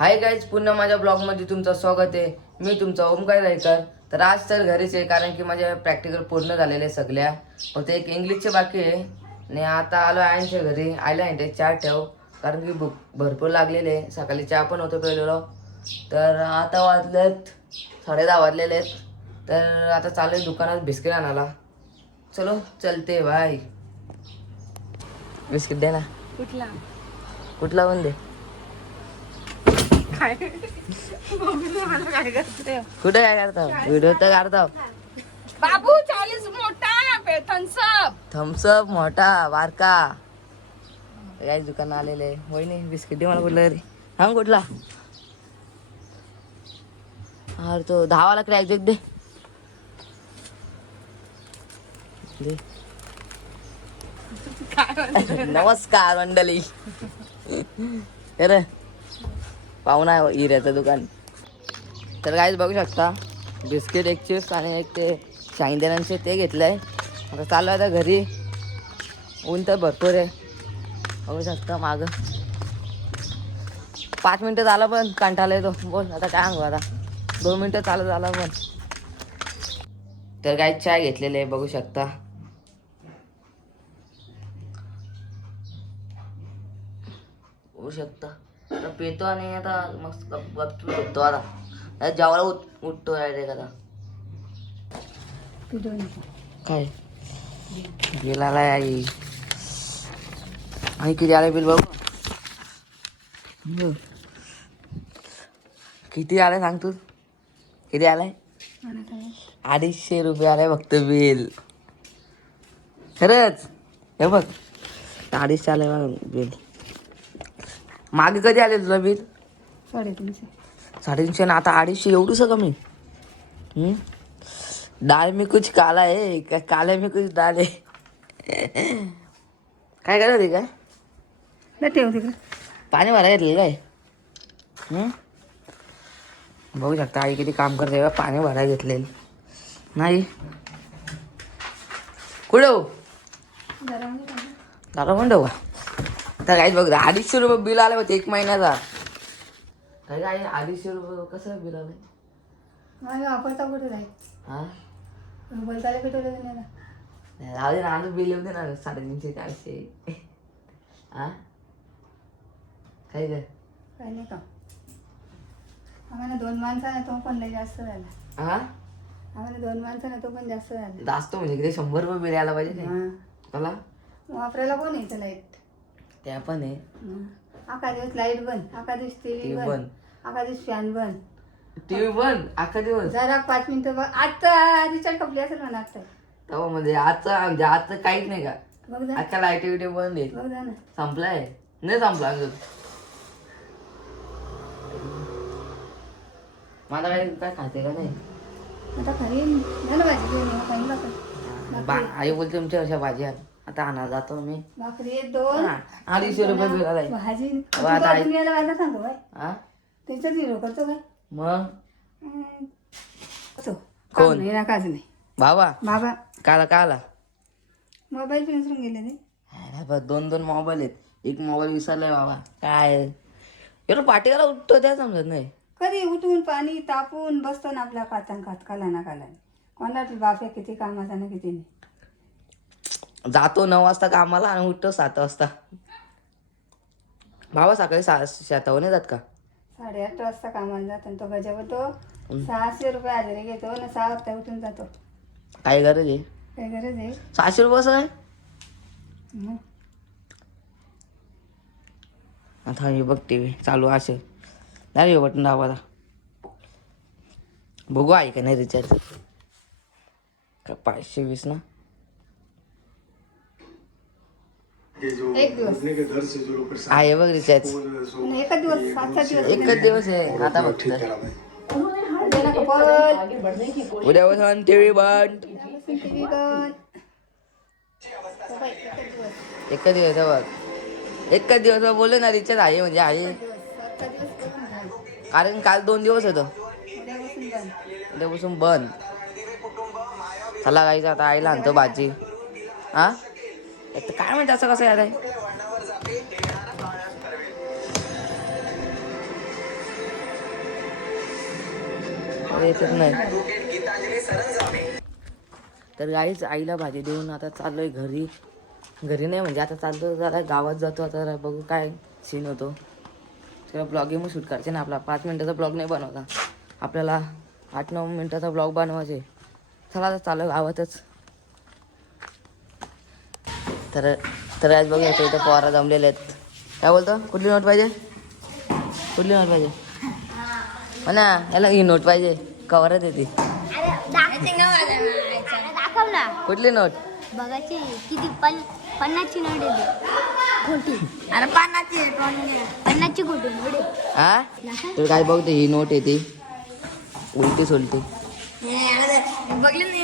Hi guys, पुन्हा माझ्या ब्लॉगमध्ये तुमचं स्वागत आहे. मी तुमचा ओमकार रायकर. तर आज तर घरीच आहे, कारण की माझ्या प्रॅक्टिकल पूर्ण झालेले सगळ्या. फक्त एक इंग्लिशचे बाकी आहे. आणि आता आलो आईच्या घरी. आयला आहे चहा ठेव, कारण की भूक भरपूर लागलेले. सकाळी चहा पण होतो पेलेलो. तर आता वाजलेत 10:30 वाजलेले आहेत. तर आता चालू आहे दुकानात बिस्किट आणायला. चलो चलते भाई. बिस्किट दे ना. कुठला पण दे. कुठे काय करता? व्हिडिओ तर काढता बाबू 40 मोठा थम्सअप मोठा बारका. काय दुकान आलेले वहिनी बिस्किट दे मला कुठला तरी. हा कुठला? अरे तो 10 वाला क्रॅक जग दे. नमस्कार मंडळी. अरे पाहुणा आहे हिऱ्याचं दुकान. तर काहीच बघू शकता, बिस्किट एक चिप्स आणि एक ते शाईनदेनांचे ते घेतलंय. आता चालू आहे आता घरी. ऊन तर भरपूर आहे, बघू शकता मागं. 5 मिनटं झालं पण कंटाळा येतो. बोल आता काय सांगू, आता 2 मिनटं चालू झालं पण. तर काही चाय घेतलेले आहे, बघू शकता. बघू शकता आता पेतो आणि आता मस्त गपचूप झोपतो. आता जेवायला उठतो डायरेक्ट. आता काय बिल आलाय आई. आई किती आलाय बिल बघू. किती आलाय सांग तू. किती आलाय? 250 रुपये आलाय फक्त बिल. खरंच हे बघ 250 आलाय बघ बिल. मागे कधी आले तुला बिल? 350 ना आता 250. एवढंच कमी. डाळ मी कुछ काला आहे, काले मी कुछ डाळ आहे. काय करत होती काय? ठेवते का पाणी भरायला घेतलं काय? बघू शकता आई किती काम करते. पाणी भरायला घेतलेलं नाही. कुठे हो दादा पण ठेवू का? तर काहीच बघ 250 रुपये बिल आलं होतं 1 महिन्याचा. काय काय 250 रुपये कसं बिल आलं? वापरता कुठे जाईल? हा बोलताला पेटवलं नाही. राहू दे ना, आलं बिल येऊ दे ना. 350 400. हा काय काय काय नाही का आम्हाला 2 माणसाने तो पण लई जास्त झाला. हा आम्हाला 2 माणसाने तो पण जास्त झाला. जास्त म्हणजे किती 100 रुपये बिल यायला पाहिजे हा. मला. वापरायला कोण यायचं लाईट? त्या पण आहे. अका दिवस लाईट बंद, अका दिवस टीव्ही बंद, अका दिवस फॅन बंद, टीव्ही बंद अख्खा दिवस. जरा 5 मिनिटं बघ. आता रिचार्ज कपली असेल म्हणा आता. तेव्हा म्हणजे आजचं काहीच नाही का? बघ जा अख्खा लाईट व्हिडिओ बंद आहे. बघ जा ना. संपलाय नाही संपला अजून. मला काय खाते का नाही? आता खरी झालं भाजी घेऊन काही बाकी आई बोलते तुमच्या अशा भाजी आण. आता आणा जातो मी. भाकरी 2 250 रुपये बिल आलाय. भाजी आता आई- दुनियाला वाजा सांगू बाय हा त्याच्यात हिरो करतो काय मग कोण नाही ना काज नाही बाबा बाबा काला मोबाईल पण विसरून गेले ते. 2 मोबाईल आहेत. एक मोबाईल विसरलाय बाबा. काय एवढं पाठीला उठतो त्या समजत नाही. कधी उठून पाणी तापून बसतो ना आपल्या खात काला ना कोणाला बाप किती कामाचा ना किती नाही. जातो 9 वाजता कामाला आणि उठतो 7 वाजता. बाबा सकाळी शेतावर नाही जात का? 8:30 वाजता कामाला जातो आणि तो गजावर तो 600 रुपये हजेरी घेतो ना 6 वाजता उठून जातो. काय गरज आहे? काय गरज आहे? 600 रुपये असं आहे. मग आता हे बघ टीव्ही चालू असे नाही बटन दाबाला. बघू आहे का नाही रिचार्ज. 520 ना. एक दिवस आहे बघ रिचार्ज. एका दिवस 5-6 दिवस एकच दिवस आहे आता फक्त. उद्याला कपल उद्यापासून टीव्ही बंद. टीव्ही बंद. एकच दिवस आहे बघ. एकच दिवस बोलले ना रिचार्ज आहे म्हणजे आहे. 7 दिवस करून झालं. कारण काल 2 दिवस होतं. उद्यापासून बंद. उद्यापासून बंद. चला गाईच आता आईला आणतो भाजी. हा एक तर काय म्हणते असं कसं यार आहे. येतच नाही. तर गाईच आईला भाजी देऊन आता चाललोय घरी. घरी नाही म्हणजे आता चालतो जरा गावात जातो आता जरा बघू काय सीन होतो. तेव्हा ब्लॉगिंग शूट करायचे ना आपला 5 मिनिटाचा ब्लॉग नाही बनवता आपल्याला 8-9 मिनिटाचा ब्लॉग बनवायचे. चला आता चालू गावातच. तर आज बघूया इथं पोरा जमलेले आहेत. काय बोलतो कुठली नोट पाहिजे कुठली नोट पाहिजे हो ना याला ही नोट पाहिजे कवरच येते. दाखव ना कुठली नोट बघायची किती 50ची नोट येते खोटी. अरे 50ची खोटी नोट आहे. हा तर काय बघते ही नोट येते उलटी सोलटी. बघली नाही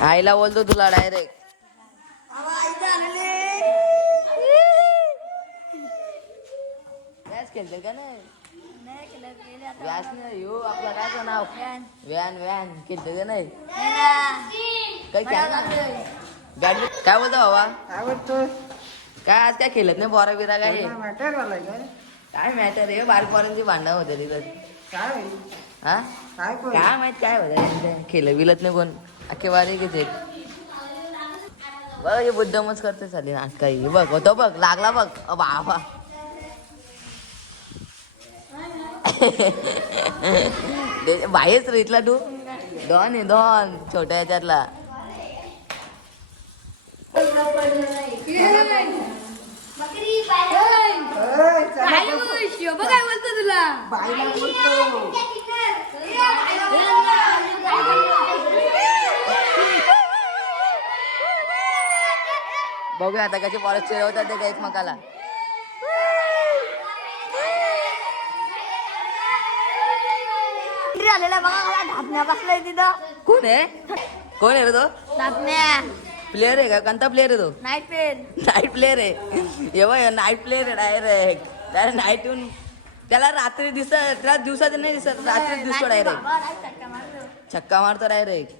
आईला बोलतो तुला डायरेक्ट. व्यास खेळते का नाही व्यास नाही यो आपला काय नाव व्यान व्यान खेळते का नाही काय बॅट काय बोलतो बाबा काय आज काय खेळत नाही बोरा बिरा काय काय मॅटर आहे बारीक पोरांची भांडणं होते तिथं. हा काय माहित काय होतं खेळ बिलत नाही कोण अख्खे बारीक आहेत. बघ हे बुद्धमच करते चालेल आज काही बघ होतो बघ लागला बघ बाबा. बाहेरच रे इथला तू डॉन आहे डॉन छोट्या ह्याच्यातला. काय बोलतो तुला बघूया आता कशी परत चिरवतात ते का एकमेकाला. आलेला बघा मला धापण्या बसलाय तिथं. कोण आहे कोण आहे रे तो धापण्या प्लेअर आहे का कोणता प्लेअर आहे तो नाईट पेन नाईट प्लेअर आहे एवढा नाईट प्लेअर आहे डायरेक्ट नाईट येऊन त्याला रात्री दिसत त्याला दिवसात नाही दिसत रात्री दिसतो डायरेक्ट छक्का मारतो डायरेक्ट.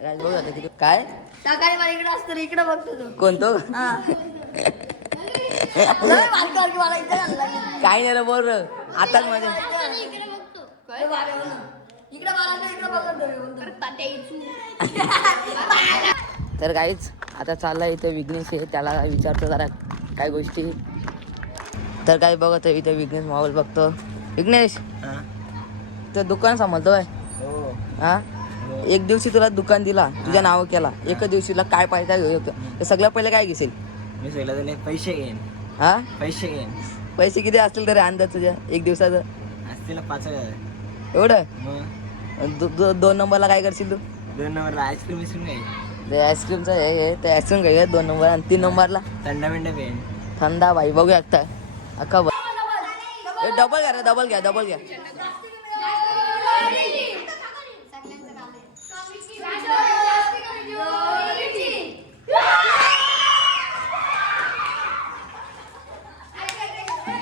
बघू आता किती काय सकाळी मला इकडे असतो इकडे बघतो तू कोणतो काय नाही रे बोल आताच माझ्या तर काहीच आता चाललाय इथे विघ्नेश आहे त्याला विचारतो जरा काय गोष्टी. तर काय बघतो इथे विघ्नेश मोबाईल बघतो. विघ्नेश तर दुकान सांभाळतोय हा एक दिवशी तुला दुकान दिला तुझ्या नाव केला एका दिवशीला काय पाहिजे घेऊ शकतो तर सगळं पहिले काय घेशील. मी सगळं पैसे घेईन हा पैसे घेईन. पैसे किती असतील तरी अंदाज तुझ्या एक दिवसाचं असतील 5,000 एवढं. मग 2 नंबरला काय करशील तू 2 नंबरला आईस्क्रीम घ्यायची ते आईस्क्रीमचं हे ते आईस्क्रीम घ्या 2 नंबर आणि 3 नंबरला थंडा मिंडा पेन थंडा भाई बघूया आता अख्खा डबल घ्या रे डबल घ्या डबल घ्या.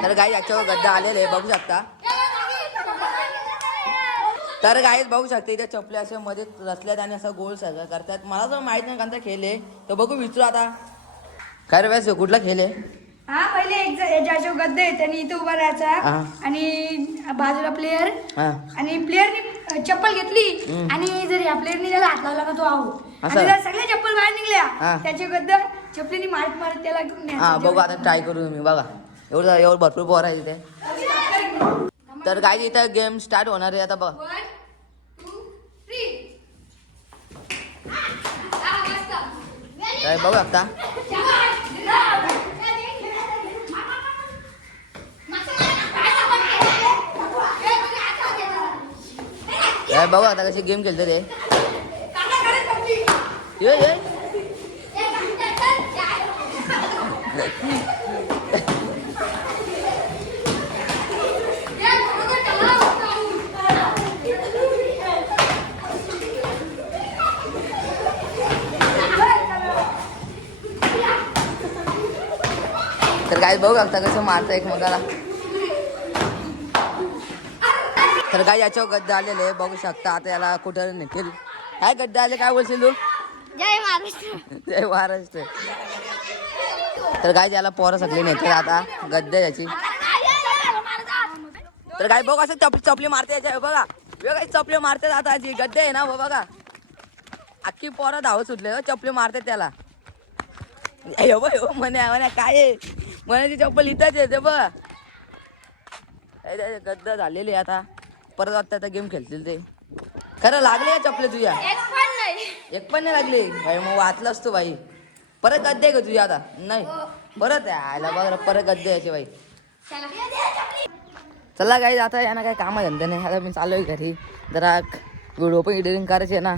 तर गाई याच्यावर गड्डा आलेले बघू शकता. तर गाईच बघू शकते इथे चपले असे मध्ये रचल्यात आणि असं गोल सगळं करतात. मला जर माहित नाही कोणता खेळ आहे तर बघू विचारू आता. काय रे व्यास कुठला खेळ आहे. हा पहिले एक ज्याच्या गद्दे आहे त्यांनी इथे उभा राहायचा आणि बाजूला प्लेअर आणि प्लेअरनी चप्पल घेतली आणि जर या प्लेअरनी त्याला हात लावला का तो आऊट आणि जर सगळ्या चप्पल बाहेर निघल्या त्याचे गद्द चपलीने मारत मारत त्याला हा बघू आता ट्राय करू तुम्ही बघा एवढं भरपूर पोर आहे तिथे. तर काय इथं गेम स्टार्ट होणार आहे आता बघ. काय बघू आता काय बघू आता कशी गेम खेळते ते. तर काय बघू आता कसं मारतं एकमेकाला. तर काय याच्यावर गड्डे आलेले बघू शकता आता याला कुठं निघेल. काय गड्डे आले काय बोलशील तू. जय महाराष्ट्र जय महाराष्ट्र. तर काय याला पोरं सगळे नेते आता गड्डे याची. तर काय बघ असं चपली मारते याच्या बघा काही चपली मारते आता जी गड्डे आहे ना बघा अख्खी पोरं धावत सुटले चपली मारते त्याला म्हणे काय आहे म्हणाची चप्पल इथंच येते बघ गद्द झालेली आता परत वाटतं आता गेम खेळतील ते खरं लागले या चपले तुझ्या एक पण नाही लागली भाई मग वाचलास तू भाई परत गद्दे का तुझ्या आता नाही परत यायला बघ परत गद्दे यायचे भाई चला काही आता या ना काही काम धंदे नाही आता मी चालू आहे घरी जरा व्हिडिओ पण एडिटिंग करायचे ना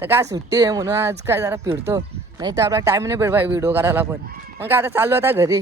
तर काय सुट्टी आहे म्हणून आज काय जरा फिरतो नाही तर आपला टाइम नाही भेट भाई व्हिडिओ करायला पण मग काय आता चालू आता घरी